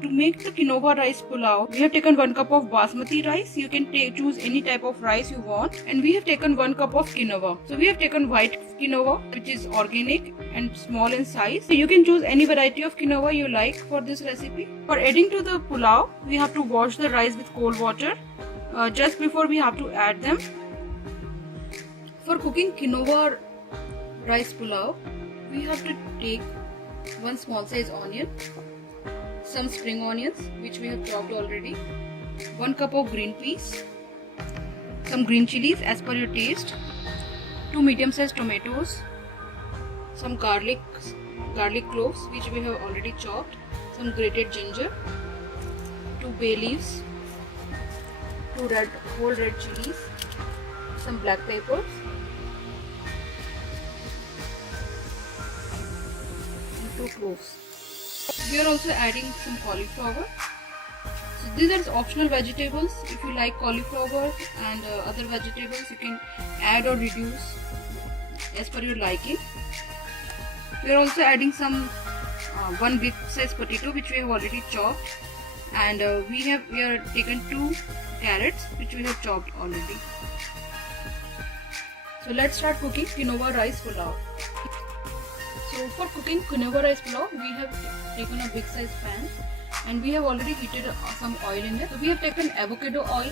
To make the quinoa rice pulao, we have taken 1 cup of basmati rice. You can choose any type of rice you want. And we have taken 1 cup of quinoa. So we have taken white quinoa, which is organic and small in size. So you can choose any variety of quinoa you like for this recipe. For adding to the pulao, we have to wash the rice with cold water. Just before we have to add them. For cooking quinoa rice pulao, we have to take 1 small size onion, some spring onions which we have chopped already, 1 cup of green peas, some green chilies as per your taste, 2 medium sized tomatoes, some garlic cloves which we have already chopped, some grated ginger, 2 bay leaves, 2 whole red chilies, some black peppers, and 2 cloves. We are also adding some cauliflower. So these are optional vegetables. If you like cauliflower and other vegetables, you can add or reduce as per your liking. We are also adding some 1 big size potato which we have already chopped, and we are taken 2 carrots which we have chopped already. So let's start cooking quinoa rice pulao. So for cooking quinoa rice pulao, we have taken a big size pan and we have already heated some oil in it. So we have taken avocado oil.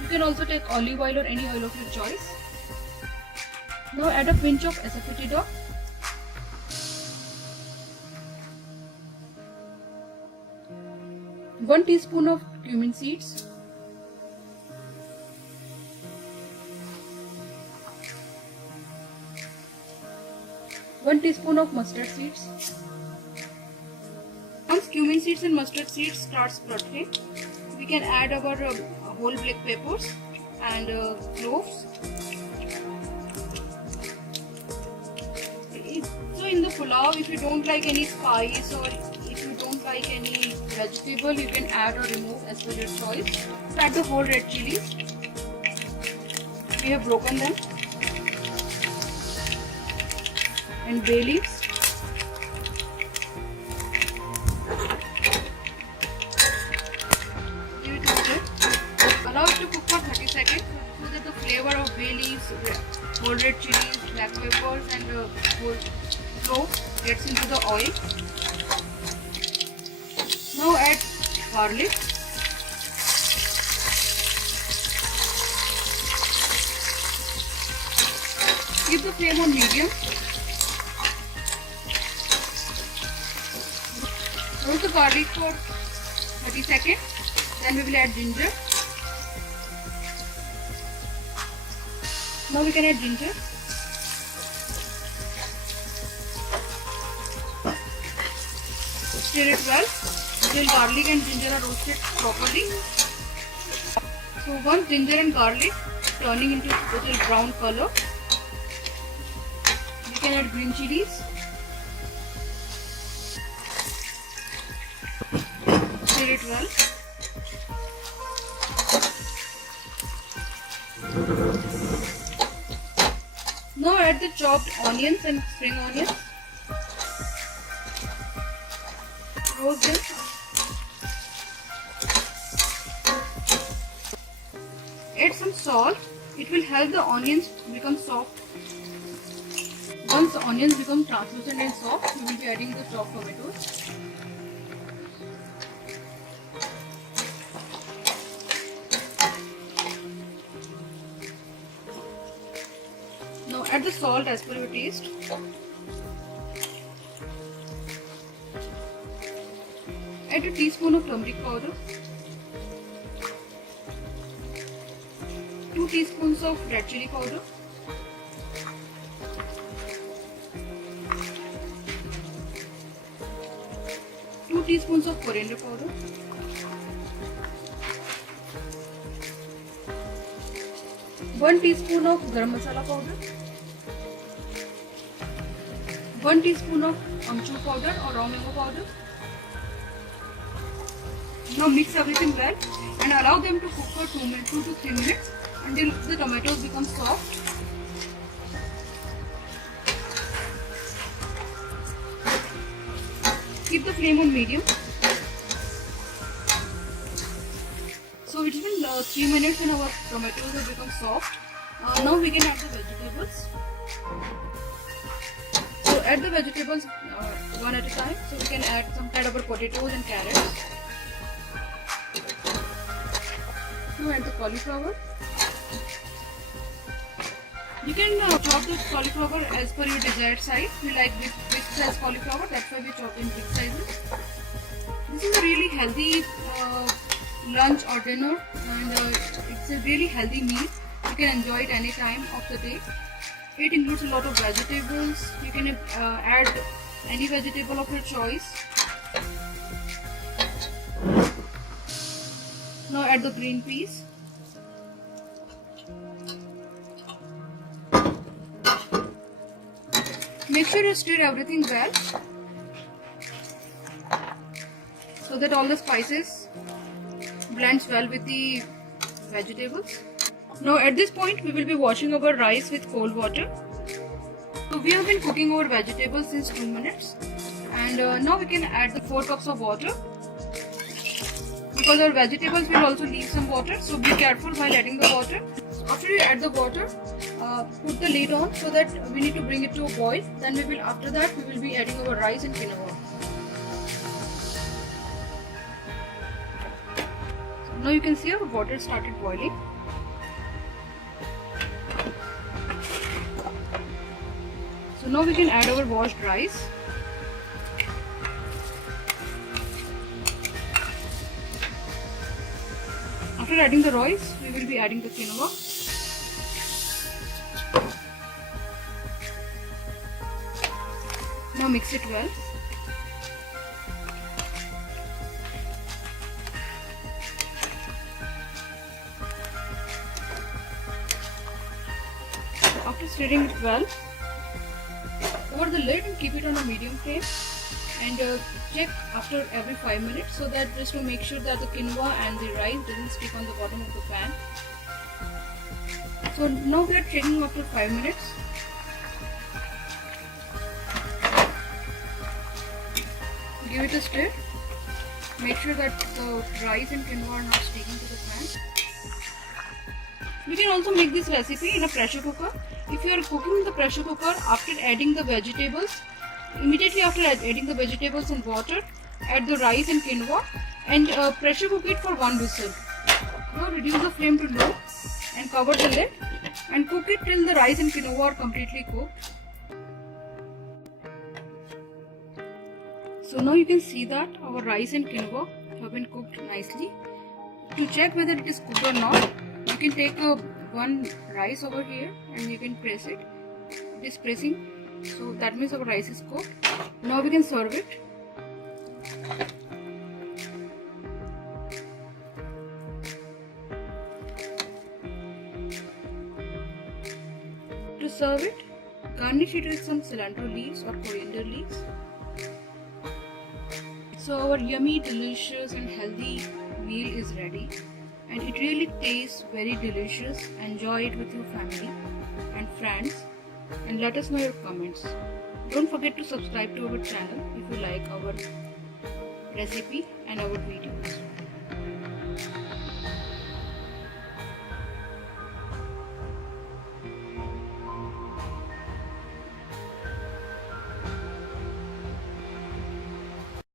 You can also take olive oil or any oil of your choice. Now add a pinch of asafoetida, one teaspoon of cumin seeds, 1 teaspoon of mustard seeds. Once cumin seeds and mustard seeds start spluttering, we can add our whole black peppers and cloves. So in the pulao, if you don't like any spice or if you don't like any vegetable, you can add or remove as per your choice. Add the whole red chilies. We have broken them. And bay leaves. Give it a stir. Allow it to cook for 30 seconds so that the flavor of bay leaves, whole red chilies, black peppers and whole cloves gets into the oil. Now add garlic. Keep the flame on medium. Roast the garlic for 30 seconds. Then we will add ginger. Now we can add ginger. Stir it well until garlic and ginger are roasted properly. So once ginger and garlic turning into little brown color, we can add green chilies. Stir it well. Now add the chopped onions and spring onions. Roast them. Add some salt. It will help the onions become soft. Once the onions become translucent and soft, we will be adding the chopped tomatoes. Now add the salt as per your taste. Add a teaspoon of turmeric powder, 2 teaspoons of red chili powder, 2 teaspoons of coriander powder, 1 teaspoon of garam masala powder, 1 teaspoon of amchur powder or raw mango powder. Now mix everything well and allow them to cook for 2 to 3 minutes until the tomatoes become soft. Keep the flame on medium. 3 minutes and our tomatoes have become soft. Now we can add the vegetables. So add the vegetables one at a time. So we can add our potatoes and carrots. Now add the cauliflower. You can chop the cauliflower as per your desired size. We like big size cauliflower, that's why we chop in big sizes. This is a really healthy lunch or dinner, and it's a really healthy meal. You can enjoy it any time of the day. It includes a lot of vegetables. You can add any vegetable of your choice. Now add the green peas. Make sure you stir everything well so that all the spices blends well with the vegetables. Now at this point we will be washing our rice with cold water. So we have been cooking our vegetables since 2 minutes, and now we can add the 4 cups of water, because our vegetables will also leave some water, so be careful while adding the water. After you add the water, put the lid on so that we need to bring it to a boil. Then after that we will be adding our rice and quinoa. So now you can see our water started boiling. So now we can add our washed rice. After adding the rice, we will be adding the quinoa. Now mix it well. After stirring it well, cover the lid and keep it on a medium flame, and check after every 5 minutes, so that just to make sure that the quinoa and the rice doesn't stick on the bottom of the pan. So now we are checking after 5 minutes. Give it a stir. Make sure that the rice and quinoa are not sticking to the pan. We can also make this recipe in a pressure cooker. If you are cooking in the pressure cooker, after adding the vegetables, immediately after adding the vegetables and water, add the rice and quinoa and pressure cook it for 1 whistle. Now reduce the flame to low and cover the lid and cook it till the rice and quinoa are completely cooked. So now you can see that our rice and quinoa have been cooked nicely. To check whether it is cooked or not, you can take one rice over here and you can press it. It is pressing, so that means our rice is cooked. Now we can serve it. To serve it, garnish it with some cilantro leaves or coriander leaves. So our yummy, delicious and healthy meal is ready, and it really tastes very delicious. Enjoy it with your family and friends, and let us know your comments. Don't forget to subscribe to our channel if you like our recipe and our videos.